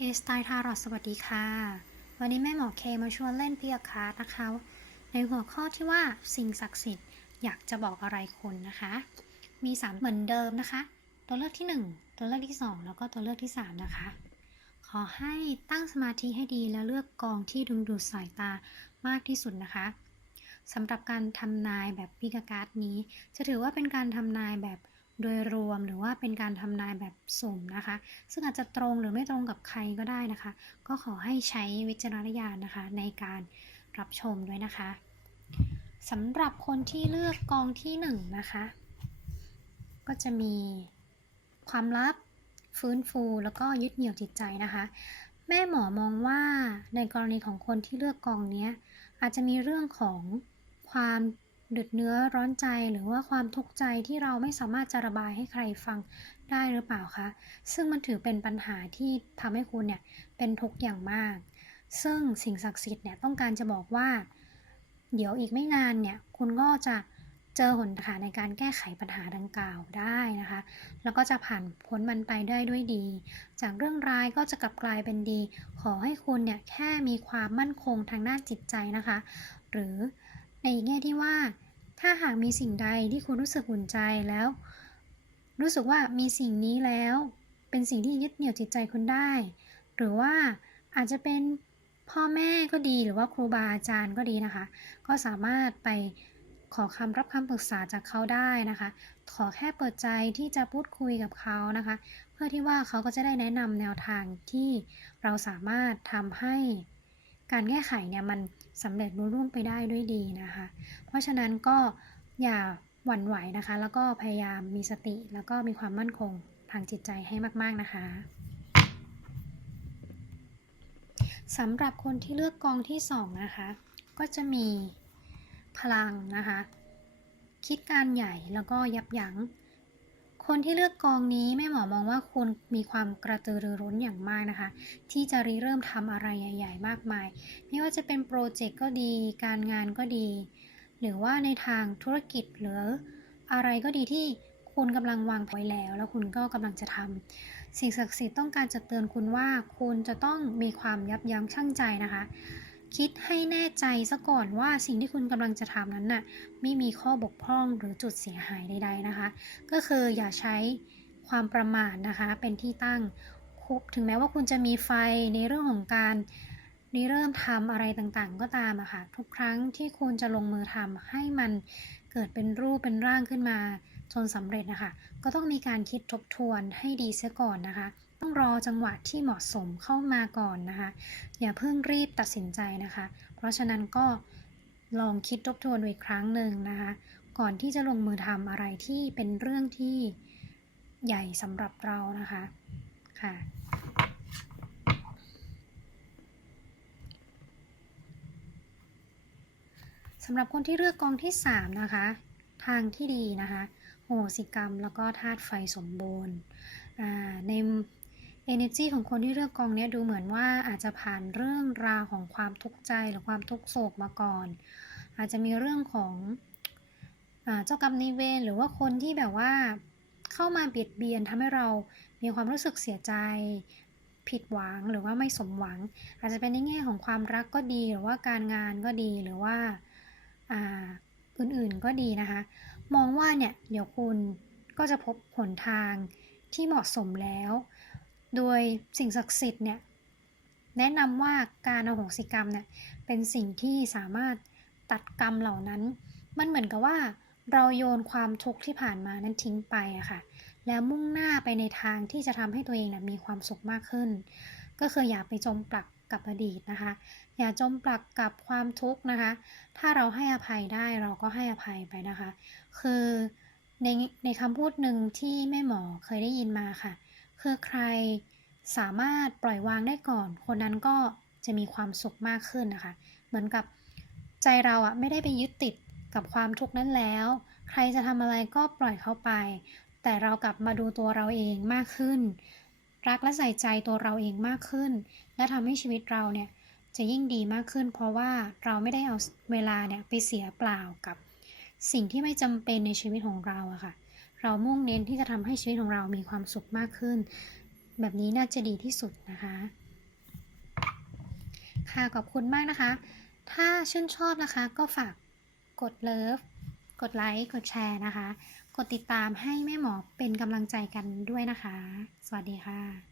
เคสไตล์ทารอสวัสดีค่ะ วันนี้แม่หมอเคมาชวนเล่นเพียคาร์ดนะคะ ในหัวข้อที่ว่าสิ่งศักดิ์สิทธิ์อยากจะบอกอะไรคนนะคะ มี 3 เหมือนเดิมนะคะ ตัวเลือกที่ 1 ตัวเลือกที่ 2 แล้วก็ตัวเลือกที่ 3 นะคะ ขอให้ตั้งสมาธิให้ดีแล้วเลือกกองที่ดึงดูดสายตามากที่สุดนะคะสำหรับการทำนายแบบพิกาการ์ดนี้ จะถือว่าเป็นการทำนายแบบ โดยรวมหรือว่าเป็นการทำนายแบบสุ่มนะคะ ซึ่งอาจจะตรงหรือไม่ตรงกับใครก็ได้นะคะ ก็ขอให้ใช้วิจารณญาณนะคะ ในการรับชมด้วยนะคะสำหรับคนที่เลือกกองที่หนึ่งนะคะ ก็จะมีความลับฟื้นฟูแล้วก็ยึดเหนี่ยวจิตใจนะคะ แม่หมอมองว่าในกรณีของคนที่เลือกกองนี้อาจจะมีเรื่องของความ เดือดเนื้อร้อนใจหรือว่าความทุกข์ใจที่เราไม่สามารถจะระบายให้ใครฟังได้หรือเปล่าคะ ซึ่งมันถือเป็นปัญหาที่ทำให้คุณเนี่ยเป็นทุกข์อย่างมาก ซึ่งสิ่งศักดิ์สิทธิ์เนี่ยต้องการจะบอกว่า เดี๋ยวอีกไม่นานเนี่ยคุณก็จะเจอหนทางในการแก้ไขปัญหาดังกล่าวได้นะคะ แล้วก็จะผ่านพ้นมันไปได้ด้วยดี จากเรื่องร้ายก็จะกลับกลายเป็นดี ขอให้คุณเนี่ยแค่มีความมั่นคงทางด้านจิตใจนะคะ หรือ ในแง่ที่ว่า ถ้าหากมีสิ่งใดที่คุณรู้สึกอุ่นใจแล้ว รู้สึกว่ามีสิ่งนี้แล้ว เป็นสิ่งที่ยึดเหนี่ยวจิตใจคุณได้ หรือว่าอาจจะเป็นพ่อแม่ก็ดีหรือว่าครูบาอาจารย์ก็ดีนะคะ ก็สามารถไปขอคำรับคำปรึกษาจากเขาได้นะคะ ขอแค่เปิดใจที่จะพูดคุยกับเขานะคะ เพื่อที่ว่าเขาก็จะได้แนะนำแนวทางที่เราสามารถทำให้ การแก้ไขเนี่ยมันสำเร็จรุ่ร่วงไปได้ด้วยดีนะคะ เพราะฉะนั้นก็อย่าหวั่นไหวนะคะ แล้วก็พยายามมีสติแล้วก็มีความมั่นคงทางจิตใจให้มาก ๆนะคะสำหรับคนที่เลือกกองที่สองนะคะ ก็จะมีพลังนะคะ คิดการใหญ่แล้วก็ยับยัง้ง คนที่เลือกกองนี้แม่หมอมองว่าคุณมีความกระตือรือร้นอย่างมากนะคะ ที่จะริเริ่มทำอะไรใหญ่ ๆ มากมาย ไม่ว่าจะเป็นโปรเจกต์ก็ดี การงานก็ดี หรือว่าในทางธุรกิจหรืออะไรก็ดีที่คุณกำลังวางไว้แล้ว แล้วคุณก็กำลังจะทำสิ่งศักดิ์สิทธิ์ต้องการจะเตือนคุณว่าคุณจะต้องมีความยับยั้งชั่งใจนะคะ คิดให้แน่ใจซะก่อนว่าสิ่งที่คุณกำลังจะทำนั้นน่ะไม่มีข้อบกพร่องหรือจุดเสียหายใด ๆนะคะ ก็คืออย่าใช้ความประมาทนะคะ เป็นที่ตั้งถึงแม้ว่าคุณจะมีไฟในเรื่องของการริเริ่มทำอะไรต่างๆ ก็ตามอะค่ะ ทุกครั้งที่คุณจะลงมือทำให้มันเกิดเป็นรูปเป็นร่างขึ้นมาจนสำเร็จนะคะ ก็ต้องมีการคิดทบทวนให้ดีเสียก่อนนะคะ ต้องรอจังหวะที่เหมาะสมเข้ามาก่อนนะคะ อย่าเพิ่งรีบตัดสินใจนะคะ เพราะฉะนั้นก็ลองคิดทบทวนอีกครั้งหนึ่งนะคะ ก่อนที่จะลงมือทำอะไรที่เป็นเรื่องที่ใหญ่สำหรับเรานะคะค่ะสำหรับคนที่เลือกกองที่ 3 นะคะ ทางที่ดีนะคะ โหสิกรรมแล้วก็ธาตุไฟสมบูรณ์ใน energy ของคนที่เลือกกองนี้ดูเหมือนว่าอาจจะผ่านเรื่องราวของความทุกข์ใจหรือความทุกข์โศกมาก่อน อาจจะมีเรื่องของเจ้ากรรมนายเวรหรือว่าคนที่แบบว่าเข้ามาเบียดเบียนทำให้เรามีความรู้สึกเสียใจ ผิดหวังหรือว่าไม่สมหวัง อาจจะเป็นในแง่ของความรักก็ดี หรือว่าการงานก็ดีหรือว่าอื่นๆก็ดีนะคะ มองว่าเนี่ยเดี๋ยวคุณก็จะพบหนทางที่เหมาะสมแล้ว โดยสิ่งศักดิ์สิทธิ์เนี่ยแนะนำว่าการอโหสิกรรมเนี่ยเป็นสิ่งที่สามารถตัดกรรมเหล่านั้น มันเหมือนกับว่า เราโยนความทุกข์ที่ผ่านมานั้นทิ้งไปอะค่ะแล้วมุ่งหน้าไปในทางที่จะทำให้ตัวเองนะมีความสุขมากขึ้น ก็คืออย่าไปจมปลักกับอดีตนะคะ อย่าจมปลักกับความทุกข์นะคะ ถ้าเราให้อภัยได้เราก็ให้อภัยไปนะคะ คือในในคำพูดหนึ่งที่แม่หมอเคยได้ยินมาค่ะ คือใครสามารถปล่อยวางได้ก่อน คนนั้นก็จะมีความสุขมากขึ้นนะคะ เหมือนกับใจเราอะไม่ได้ไปยึดติดกับความทุกข์นั้นแล้ว ใครจะทำอะไรก็ปล่อยเขาไป แต่เรากลับมาดูตัวเราเองมากขึ้น รักและใส่ใจตัวเราเองมากขึ้น และทำให้ชีวิตเราเนี่ยจะยิ่งดีมากขึ้น เพราะว่าเราไม่ได้เอาเวลาเนี่ยไปเสียเปล่ากับ สิ่งที่ไม่จำเป็นในชีวิตของเราอะค่ะ เรามุ่งเน้นที่จะทำให้ชีวิตของเรามีความสุขมากขึ้น แบบนี้น่าจะดีที่สุดนะคะ ค่ะขอบคุณมากนะคะ ถ้าชื่นชอบนะคะก็ฝากกดเลิฟกดไลค์กดแชร์นะคะ กดติดตามให้แม่หมอเป็นกำลังใจกันด้วยนะคะ สวัสดีค่ะ